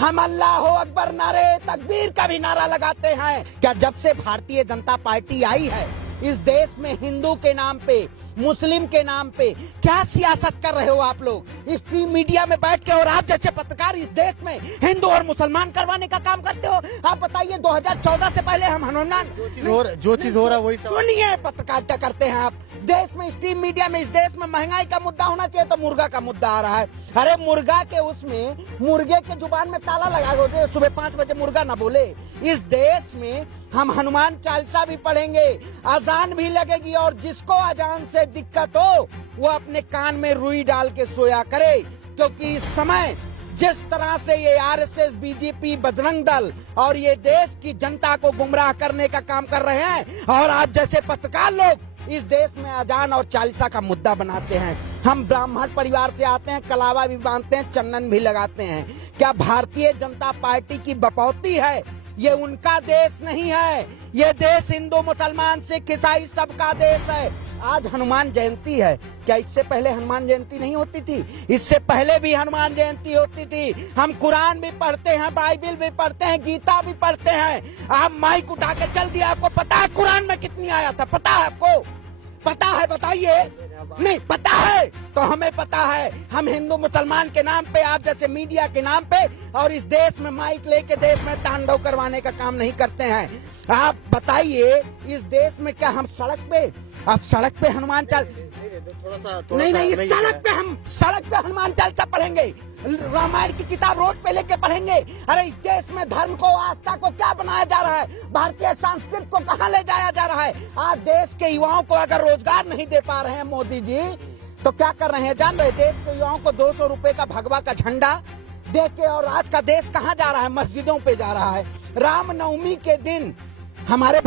हम अल्लाह अकबर नारे तकबीर का भी नारा लगाते हैं। क्या जब से भारतीय जनता पार्टी आई है इस देश में हिंदू के नाम पे, मुस्लिम के नाम पे क्या सियासत कर रहे हो आप लोग? इस मीडिया में बैठ के और आप जैसे पत्रकार इस देश में हिंदू और मुसलमान करवाने का काम करते हो। आप बताइए 2014 से पहले हम हनुमान जो चीज हो रहा है वही सुनिए, पत्रकारिता करते हैं आप। देश में स्ट्रीम मीडिया में इस देश में महंगाई का मुद्दा होना चाहिए तो मुर्गा का मुद्दा आ रहा है। अरे मुर्गा के उसमें मुर्गे के जुबान में ताला लगा होते, सुबह 5 बजे मुर्गा ना बोले। इस देश में हम हनुमान चालीसा भी पढ़ेंगे, अजान भी लगेगी, और जिसको अजान से दिक्कत हो वो अपने कान में रुई डाल के सोया करे, क्योंकि इस समय जिस तरह से ये आरएसएस, बीजेपी, बजरंग दल और ये देश की जनता को गुमराह करने का काम कर रहे हैं, और आप जैसे पत्रकार लोग इस देश में अजान और चालीसा का मुद्दा बनाते हैं। हम ब्राह्मण परिवार से आते हैं, कलावा भी बांधते हैं, चंदन भी लगाते हैं। क्या भारतीय जनता पार्टी की बपौती है? ये उनका देश नहीं है, ये देश हिंदू, मुसलमान, सिख, ईसाई सबका देश है। आज हनुमान जयंती है, क्या इससे पहले हनुमान जयंती नहीं होती थी? इससे पहले भी हनुमान जयंती होती थी। हम कुरान भी पढ़ते हैं, बाइबिल भी पढ़ते हैं, गीता भी पढ़ते हैं। आप माइक उठा के चल दिया। आपको पता है कुरान में कितनी आया था? पता है आपको? पता है? बताइए। नहीं पता है तो हमें पता है। हम हिंदू मुसलमान के नाम पे, आप जैसे मीडिया के नाम पे और इस देश में माइक लेके देश में तांडव करवाने का काम नहीं करते हैं। आप बताइए इस देश में क्या हम सड़क पे, अब सड़क पे हनुमान चाल नहीं, इस सड़क पे हनुमान चालीसा पढ़ेंगे, रामायण की किताब रोड पे लेके पढ़ेंगे। अरे इस देश में धर्म को, आस्था को क्या बनाया जा रहा है? भारतीय संस्कृति को कहाँ ले जाया जा रहा है? आज देश के युवाओं को अगर रोजगार नहीं दे पा रहे हैं मोदी जी, तो क्या कर रहे हैं जान रहे? देश के युवाओं को 200 रुपए का भगवा का झंडा दे के, और आज का देश कहाँ जा रहा है? मस्जिदों पे जा रहा है। रामनवमी के दिन हमारे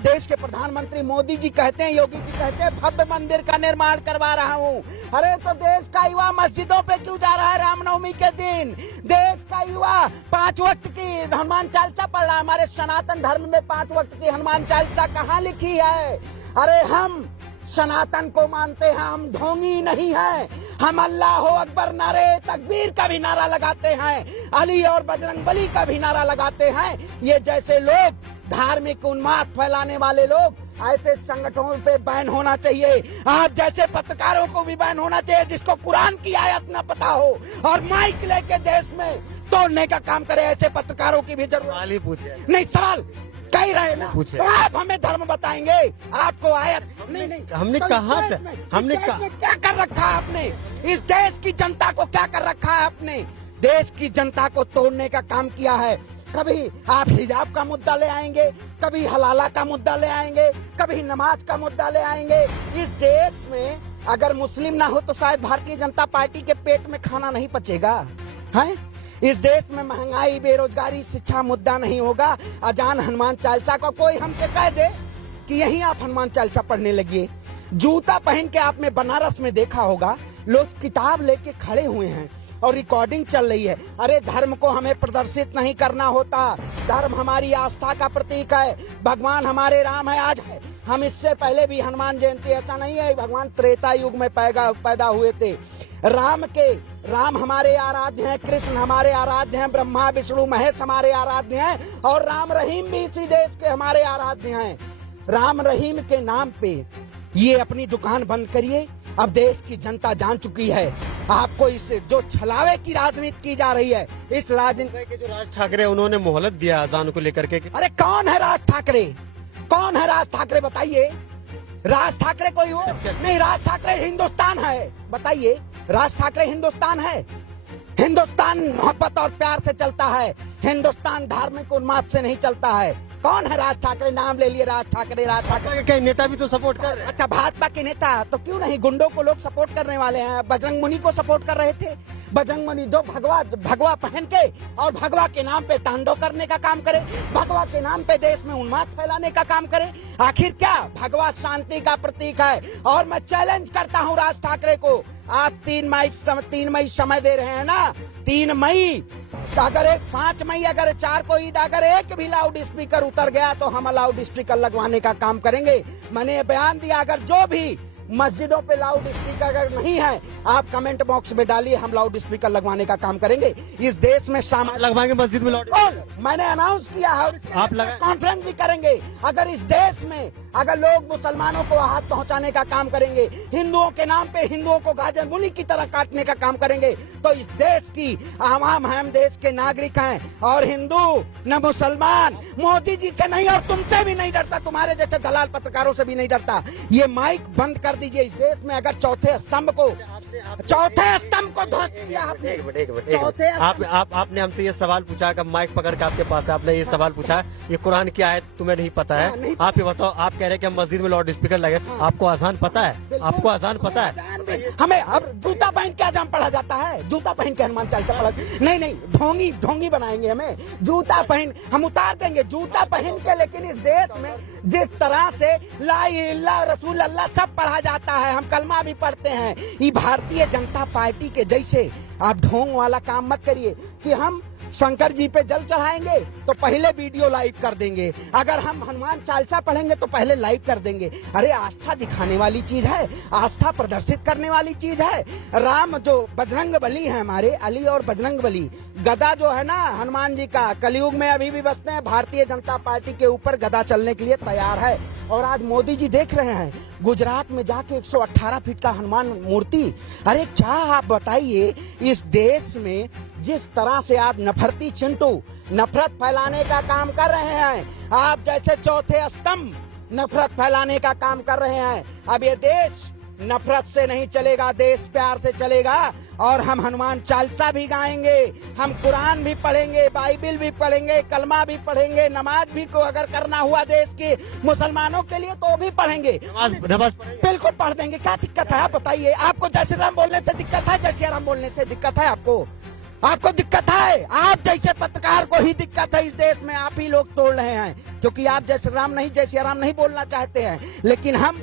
देश के प्रधानमंत्री मोदी जी कहते हैं, योगी जी कहते हैं भव्य मंदिर का निर्माण करवा रहा हूँ। अरे तो देश का युवा मस्जिदों पे क्यों जा रहा है रामनवमी के दिन? देश का युवा 5 वक्त की हनुमान चालीसा पढ़ रहा है। हमारे सनातन धर्म में 5 वक्त की हनुमान चालीसा कहाँ लिखी है? अरे हम सनातन को मानते हैं, हम ढोंगी नहीं है। हम अल्लाह अकबर नारे तकबीर का भी नारा लगाते हैं, अली और बजरंग बली का भी नारा लगाते हैं। ये जैसे लोग, धार्मिक उन्माद फैलाने वाले लोग, ऐसे संगठनों पे बैन होना चाहिए। आप जैसे पत्रकारों को भी बैन होना चाहिए, जिसको कुरान की आयत न पता हो और माइक लेके देश में तोड़ने का काम करे। ऐसे पत्रकारों की भी जरूरत नहीं। सवाल कह रहे ना, तो आप हमें धर्म बताएंगे? आपको आयत नहीं हमने कहा, हमने क्या कर रखा है आपने? इस देश की जनता को क्या कर रखा है आपने? देश की जनता को तोड़ने का काम किया है। कभी आप हिजाब का मुद्दा ले आएंगे, कभी हलाला का मुद्दा ले आएंगे, कभी नमाज का मुद्दा ले आएंगे। इस देश में अगर मुस्लिम ना हो तो शायद भारतीय जनता पार्टी के पेट में खाना नहीं पचेगा, है? इस देश में महंगाई, बेरोजगारी, शिक्षा मुद्दा नहीं होगा। अजान हनुमान चालीसा का कोई हमसे कह दे कि यहीं आप हनुमान चालीसा पढ़ने लगिए। जूता पहन के आपने बनारस में देखा होगा, लोग किताब लेके खड़े हुए हैं और रिकॉर्डिंग चल रही है। अरे धर्म को हमें प्रदर्शित नहीं करना होता। धर्म हमारी आस्था का प्रतीक है। भगवान हमारे राम है, आज है। हम इससे पहले भी हनुमान जयंती, ऐसा नहीं है भगवान त्रेता युग में पैदा हुए थे। राम हमारे आराध्य हैं, कृष्ण हमारे आराध्य हैं, ब्रह्मा विष्णु महेश हमारे आराध्य हैं, और राम रहीम भी इसी देश के हमारे आराध्य हैं। राम रहीम के नाम पे ये अपनी दुकान बंद करिए। अब देश की जनता जान चुकी है आपको। इस जो छलावे की राजनीति की जा रही है, इस राजनीति के जो राज ठाकरे उन्होंने मोहलत दिया अजान को लेकर के। अरे कौन है राज ठाकरे? कौन है राज ठाकरे? बताइए। राज ठाकरे कोई हो नहीं, राज ठाकरे हिंदुस्तान है। बताइए, राज ठाकरे हिंदुस्तान है? हिंदुस्तान मोहब्बत और प्यार से चलता है, हिंदुस्तान धार्मिक उन्माद से नहीं चलता है। कौन है राज ठाकरे? नाम ले लिए राज ठाकरे। के नेता भी तो सपोर्ट कर रहे हैं। अच्छा, भाजपा के नेता तो क्यों नहीं? गुंडों को लोग सपोर्ट करने वाले हैं। बजरंग मुनि को सपोर्ट कर रहे थे। बजरंग मुनि जो भगवा पहन के और भगवा के नाम पे तांडव करने का काम करे, भगवा के नाम पे देश में उन्माद फैलाने का काम करे। आखिर क्या? भगवा शांति का प्रतीक है। और मैं चैलेंज करता हूँ राज ठाकरे को, आप 3 मई समय दे रहे हैं ना, 3 मई अगर 5 मई अगर 4 को ईद, अगर एक भी लाउड स्पीकर उतर गया तो हम लाउड स्पीकर लगवाने का काम करेंगे। मैंने बयान दिया, अगर जो भी मस्जिदों पे लाउड स्पीकर अगर नहीं है, आप कमेंट बॉक्स में डालिए, हम लाउड स्पीकर लगवाने का काम करेंगे। इस देश में सामाजिक लगवाएंगे मस्जिद में लौट। मैंने अनाउंस किया है और आप लगाए? कॉन्फ्रेंस भी करेंगे। अगर इस देश में अगर लोग मुसलमानों को हाथ पहुंचाने का काम करेंगे, हिंदुओं के नाम पे हिंदुओं को गाजर मूली की तरह काटने का काम करेंगे, तो इस देश की आवाम हम देश के नागरिक हैं, और हिंदू न मुसलमान मोदी जी से नहीं और तुमसे भी नहीं डरता, तुम्हारे जैसे दलाल पत्रकारों से भी नहीं डरता। ये माइक बंद कर दीजिए। इस देश में अगर चौथे स्तंभ को ध्वस्त किया आपने। चौथे आपने हमसे ये सवाल पूछा कि माइक पकड़ के आपके पास है, आपने ये सवाल पूछा, ये कुरान की आयत तुम्हें नहीं पता है? नहीं। आप ये बताओ, आप कह रहे हैं कि हम मस्जिद में लाउड स्पीकर लगे, आपको आसान पता है? आपको आसान पता है? हमें अब जूता पहन के अजान पढ़ा जाता है? जूता पहन के हनुमान चालीसा पढ़ा? नहीं, ढोंगी बनाएंगे हमें। जूता पहन हम उतार देंगे, जूता पहन के। लेकिन इस देश में जिस तरह से ला इलाहा इल्लल्लाह रसूल अल्लाह सब पढ़ा जाता है, हम कलमा भी पढ़ते हैं, ये भारतीय जनता पार्टी के जैसे आप ढोंग वाला काम मत करिए कि हम शंकर जी पे जल चढ़ाएंगे तो पहले वीडियो लाइव कर देंगे, अगर हम हनुमान चालीसा पढ़ेंगे तो पहले लाइव कर देंगे। अरे आस्था दिखाने वाली चीज है, आस्था प्रदर्शित करने वाली चीज है। राम जो बजरंग बली है, हमारे अली और बजरंग बली, गदा जो है ना हनुमान जी का, कलयुग में अभी भी बसते हैं। भारतीय जनता पार्टी के ऊपर गदा चलने के लिए तैयार है। और आज मोदी जी देख रहे हैं गुजरात में जाके 118 फीट का हनुमान मूर्ति। अरे क्या आप बताइए, इस देश में जिस तरह से आप नफरती चिंटू नफरत फैलाने का काम कर रहे हैं, आप जैसे चौथे स्तंभ नफरत फैलाने का काम कर रहे हैं। अब ये देश नफरत से नहीं चलेगा, देश प्यार से चलेगा। और हम हनुमान चालीसा भी गाएंगे, हम कुरान भी पढ़ेंगे, बाइबिल भी पढ़ेंगे, कलमा भी पढ़ेंगे, नमाज भी को अगर करना हुआ देश के मुसलमानों के लिए तो भी पढ़ेंगे। नमाज बिल्कुल पढ़ देंगे। क्या दिक्कत है आप बताइए? आपको जय श्री राम बोलने से दिक्कत है? जय श्री राम बोलने से दिक्कत है आपको दिक्कत है? आप जैसे पत्रकार को ही दिक्कत है। इस देश में आप ही लोग तोड़ रहे हैं, क्योंकि आप जय श्री राम नहीं, जय श्री राम नहीं बोलना चाहते हैं। लेकिन हम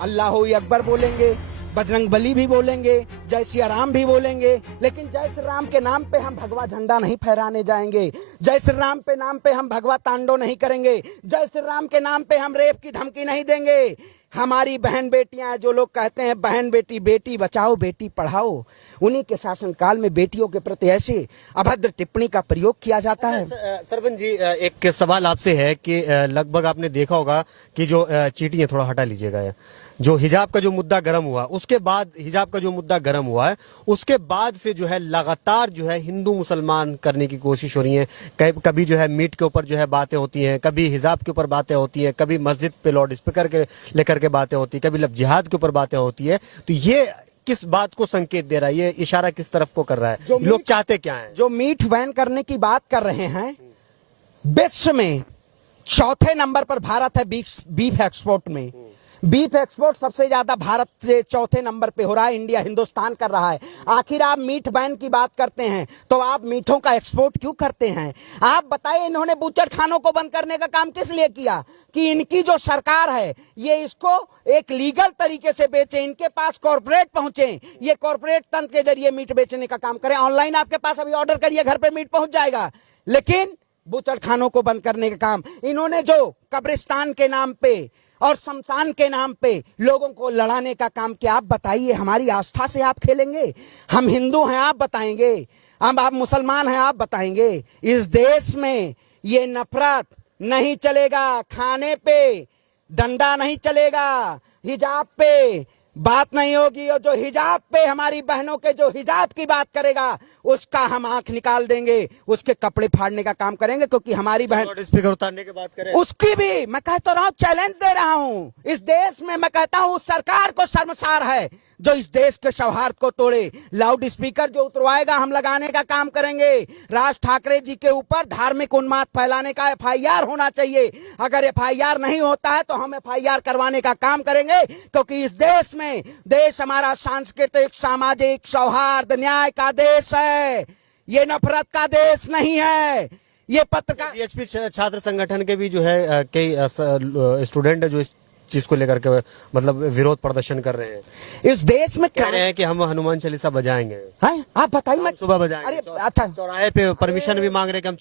अल्लाह अकबर बोलेंगे, बजरंग बली भी बोलेंगे, जय श्री राम भी बोलेंगे। लेकिन जय श्री राम के नाम पे हम भगवा झंडा नहीं फहराने जाएंगे, जय श्री राम पे नाम पे हम भगवा तांडव नहीं करेंगे, जय श्री राम के नाम पे हम रेप की धमकी नहीं देंगे। हमारी बहन बेटियां, जो लोग कहते हैं बहन बेटी, बेटी बचाओ बेटी पढ़ाओ, उन्हीं के शासनकाल में बेटियों के प्रति ऐसे अभद्र टिप्पणी का प्रयोग किया जाता है। सरवन जी, एक सवाल आपसे है कि लगभग आपने देखा होगा कि जो चीटी है, थोड़ा हटा लीजिएगा, जो हिजाब का जो मुद्दा गर्म हुआ, उसके बाद हिजाब का जो मुद्दा गर्म हुआ है, उसके बाद से जो है लगातार जो है हिंदू मुसलमान करने की कोशिश हो रही है। कभी जो है मीट के ऊपर जो है बातें होती हैं, कभी हिजाब के ऊपर बातें होती हैं, कभी मस्जिद पे लाउड स्पीकर के लेकर के बातें होती है, कभी लब जिहाद के ऊपर बातें होती है। तो ये किस बात को संकेत दे रहा है? ये इशारा किस तरफ को कर रहा है? लोग चाहते क्या है? जो मीट बैन करने की बात कर रहे हैं, विश्व में चौथे नंबर पर भारत है बीफ एक्सपोर्ट में। बीफ एक्सपोर्ट सबसे ज्यादा भारत से चौथे नंबर पे हो रहा है, इंडिया हिंदुस्तान कर रहा है। आखिर आप मीट बैन की बात करते हैं तो आप मीठों का एक्सपोर्ट क्यों करते हैं? आप बताइए, इन्होंने बूचड़ खानों को बंद करने का काम किस लिए किया? कि इनकी जो सरकार है ये इसको एक लीगल तरीके से बेचे, इनके पास कॉर्पोरेट पहुंचे, ये कॉर्पोरेट तंत्र के जरिए मीट बेचने का काम करें। ऑनलाइन आपके पास अभी ऑर्डर करिए, घर पे मीट पहुंच जाएगा। लेकिन बूचड़ खानों को बंद करने का काम इन्होंने, जो कब्रिस्तान के नाम पे और शमशान के नाम पे लोगों को लड़ाने का काम किया। आप बताइए, हमारी आस्था से आप खेलेंगे? हम हिंदू हैं आप बताएंगे, हम आप मुसलमान हैं आप बताएंगे? इस देश में ये नफरत नहीं चलेगा, खाने पे डंडा नहीं चलेगा, हिजाब पे बात नहीं होगी। और जो हिजाब पे हमारी बहनों के जो हिजाब की बात करेगा उसका हम आंख निकाल देंगे, उसके कपड़े फाड़ने का काम करेंगे। क्योंकि हमारी बहन स्पीकर उतारने की बात करें, उसकी भी मैं कहता रहा हूं, चैलेंज दे रहा हूं। इस देश में मैं कहता हूं सरकार को शर्मसार है जो इस देश के सौहार्द को तोड़े। लाउड स्पीकर जो उतरवाएगा हम लगाने का काम करेंगे। राज ठाकरे जी के ऊपर धार्मिक उन्माद फैलाने का FIR होना चाहिए। अगर FIR नहीं होता है तो हम FIR करवाने का काम करेंगे, क्योंकि इस देश में, देश हमारा सांस्कृतिक सामाजिक सौहार्द न्याय का देश है, ये नफरत का देश नहीं है। ये पत्रकार BHP छात्र संगठन के भी जो है कई स्टूडेंट है जो चीज को लेकर के मतलब विरोध प्रदर्शन कर रहे हैं। इस देश में कह रहे हैं कि हम हनुमान चालीसा बजाएंगे, हैं? आप बताइए। मैं सुबह बजाएंगे। अरे अच्छा, चौराहे पे परमिशन भी मांग रहे कि हम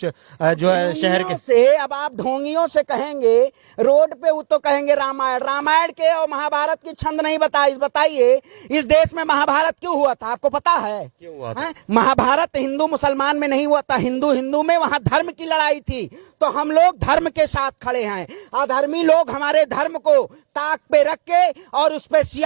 जो है शहर के से अब आप ढोंगियों से कहेंगे रोड पे, वो तो कहेंगे रामायण, रामायण के और महाभारत की छंद नहीं बताइए इस देश में महाभारत क्यों हुआ था, आपको पता है? क्यों हुआ था? हैं? महाभारत हिंदू मुसलमान में नहीं हुआ था, हिंदू में वहां धर्म की लड़ाई थी। तो हम लोग धर्म के साथ खड़े हैं। अधर्मी लोग हमारे धर्म को ताक पे रख के और उस पे सिया